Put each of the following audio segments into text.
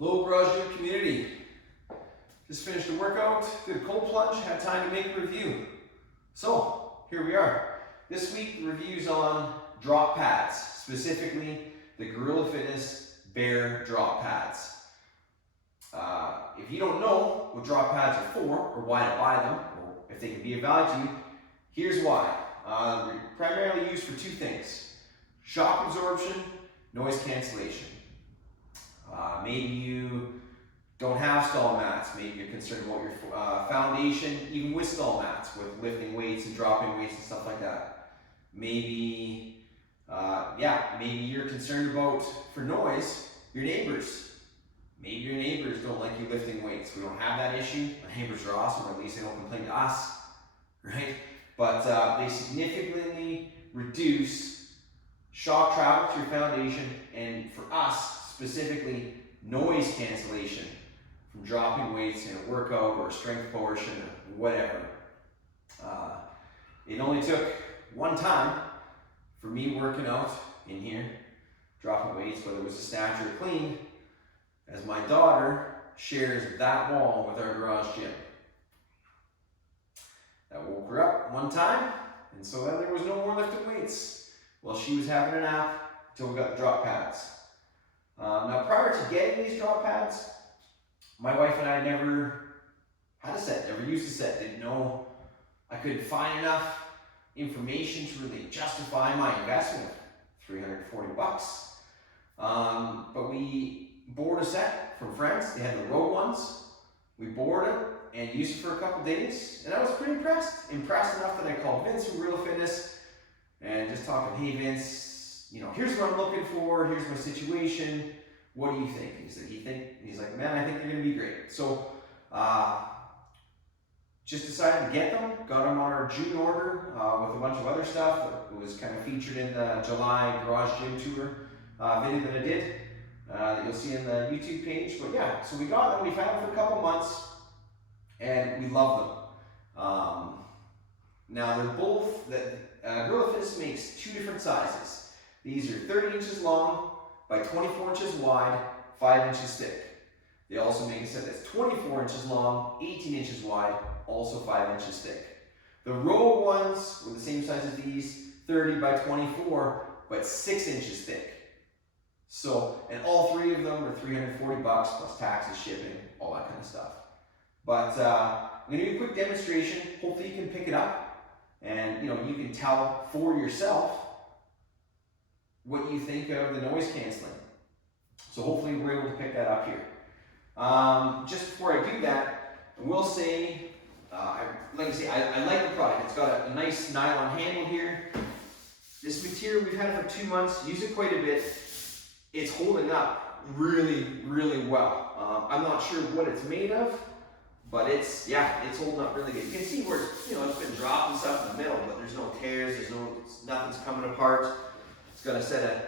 Hello, Garage Gym community. Just finished a workout, did a cold plunge, had time to make a review. So, here we are. This week, the review's on drop pads, specifically the Gorila Fitness Bear drop pads. If you don't know what drop pads are for, or why to buy them, or if they can be of value to you, here's why. They're primarily used for two things: shock absorption, noise cancellation. Maybe you don't have stall mats, maybe you're concerned about your foundation, even with stall mats, with lifting weights and dropping weights and stuff like that. Maybe, maybe you're concerned about, for noise, your neighbors. Maybe your neighbors don't like you lifting weights. We don't have that issue. Our neighbors are awesome, or at least they don't complain to us, right? But they significantly reduce shock travel to your foundation, and for us, specifically, noise cancellation from dropping weights in a workout or a strength portion or whatever. It only took one time for me working out in here, dropping weights, whether it was a snatch or a clean, as my daughter shares that wall with our garage gym. That woke her up one time, and so then there was no more lifting weights while she was having a nap until we got the drop pads. Now, prior to getting these drop pads, my wife and I never had a set, never used a set, didn't know. I couldn't find enough information to really justify my investment of $340. But we borrowed a set from friends. They had the road ones. We borrowed it and used it for a couple days, and I was pretty impressed. Impressed enough that I called Vince from Gorila Fitness and just talking, hey Vince, here's what I'm looking for, here's my situation, what do you think? He's like, man, I think they're gonna be great. So just decided to get them, got them on our June order with a bunch of other stuff. It was kind of featured in the July Garage Gym Tour video that I did, that you'll see in the YouTube page. But yeah, so we got them, we've had them for a couple months, and we love them. Now they're both, Gorila Fitness makes two different sizes. These are 30 inches long by 24 inches wide, 5 inches thick. They also make a set that's 24 inches long, 18 inches wide, also 5 inches thick. The row ones were the same size as these, 30 by 24, but 6 inches thick. So, and all three of them are $340 plus taxes, shipping, all that kind of stuff. But I'm gonna do a quick demonstration. Hopefully you can pick it up, and you can tell for yourself what you think of the noise canceling. So hopefully we're able to pick that up here. Just before I do that, I will say, I like the product. It's got a nice nylon handle here. This material, we've had it for 2 months, use it quite a bit. It's holding up really, really well. I'm not sure what it's made of, but it's holding up really good. You can see where it's been dropped and stuff in the middle, but there's no tears, nothing's coming apart. It's got a set of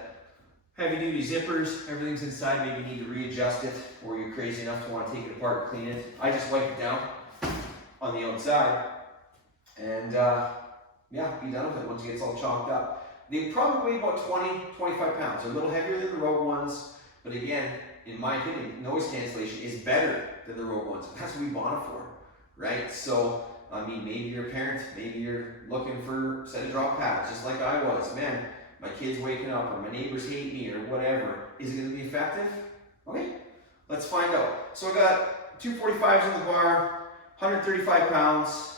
heavy duty zippers. Everything's inside. Maybe you need to readjust it, or you're crazy enough to want to take it apart and clean it. I just wipe it down on the outside, and be done with it once it gets all chalked up. They probably weigh about 20-25 pounds. They're a little heavier than the road ones, but again, in my opinion, noise cancellation is better than the road ones. That's what we bought it for, right? So, maybe you're a parent, maybe you're looking for a set of drop pads, just like I was. Man, my kid's waking up, or my neighbors hate me, or whatever. Is it going to be effective? Okay, let's find out. So I got 245s on the bar, 135 pounds,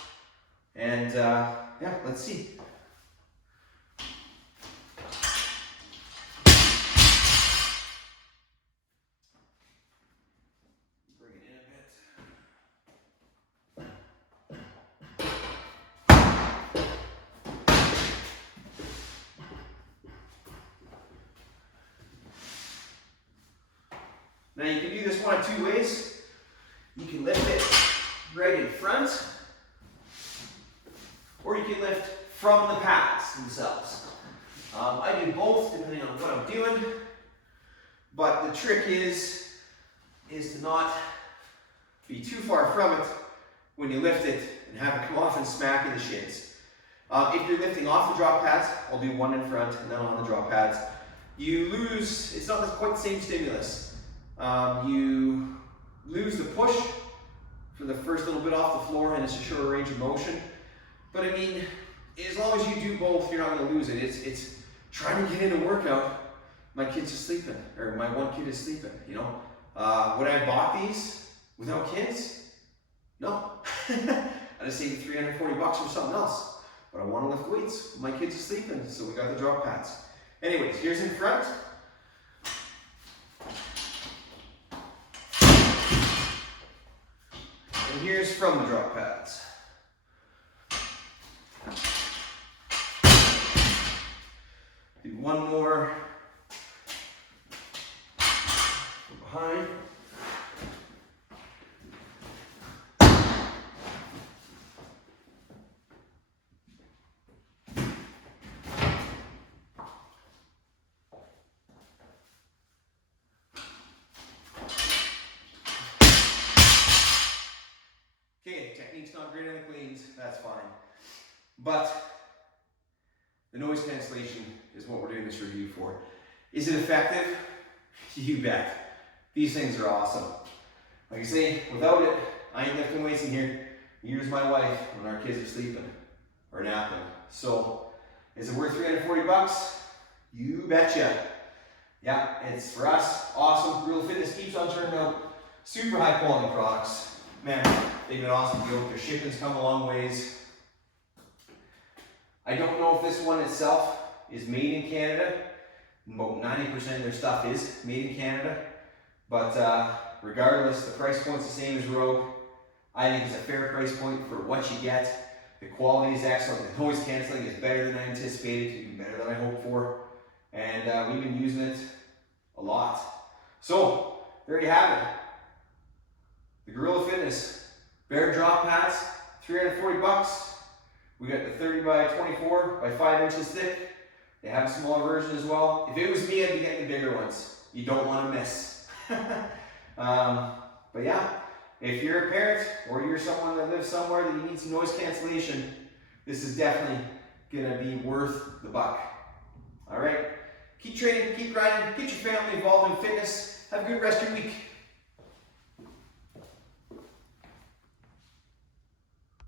and let's see. Bring it in a bit. Now you can do this one of two ways. You can lift it right in front, or you can lift from the pads themselves. I do both depending on what I'm doing, but the trick is to not be too far from it when you lift it and have it come off and smack in the shins. If you're lifting off the drop pads, I'll do one in front and then on the drop pads. You lose, it's not quite the same stimulus. You lose the push for the first little bit off the floor, and it's a shorter range of motion. But I mean, as long as you do both, you're not going to lose it. It's trying to get in a workout. My kid's just sleeping, or my one kid is sleeping, you know. Would I have bought these without kids? No. I'd have saved $340 for something else. But I want to lift weights. My kids are sleeping, so we got the drop pads. Anyways, here's in front. And here's from the drop pads. Do one more from behind. Okay, technique's not great on the cleans, that's fine. But the noise cancellation is what we're doing this review for. Is it effective? You bet. These things are awesome. Like I say, without it, I ain't lifting weights in here. Here's my wife when our kids are sleeping or napping. So, is it worth $340? You betcha. Yeah, it's for us, awesome. Gorila Fitness keeps on turning out super high quality products. Man, they've been awesome to deal with. Their shipping's come a long ways. I don't know if this one itself is made in Canada. About 90% of their stuff is made in Canada. But regardless, the price point's the same as Rogue. I think it's a fair price point for what you get. The quality is excellent. The noise canceling is better than I anticipated, even better than I hoped for. And we've been using it a lot. So, there you have it. The Gorila Fitness Bear Drop Pads, $340. We got the 30 by 24 by 5 inches thick. They have a smaller version as well. If it was me, I'd be getting the bigger ones. You don't want to miss. But yeah, if you're a parent or you're someone that lives somewhere that you need some noise cancellation, this is definitely gonna be worth the buck. All right, keep training, keep grinding, get your family involved in fitness. Have a good rest of your week.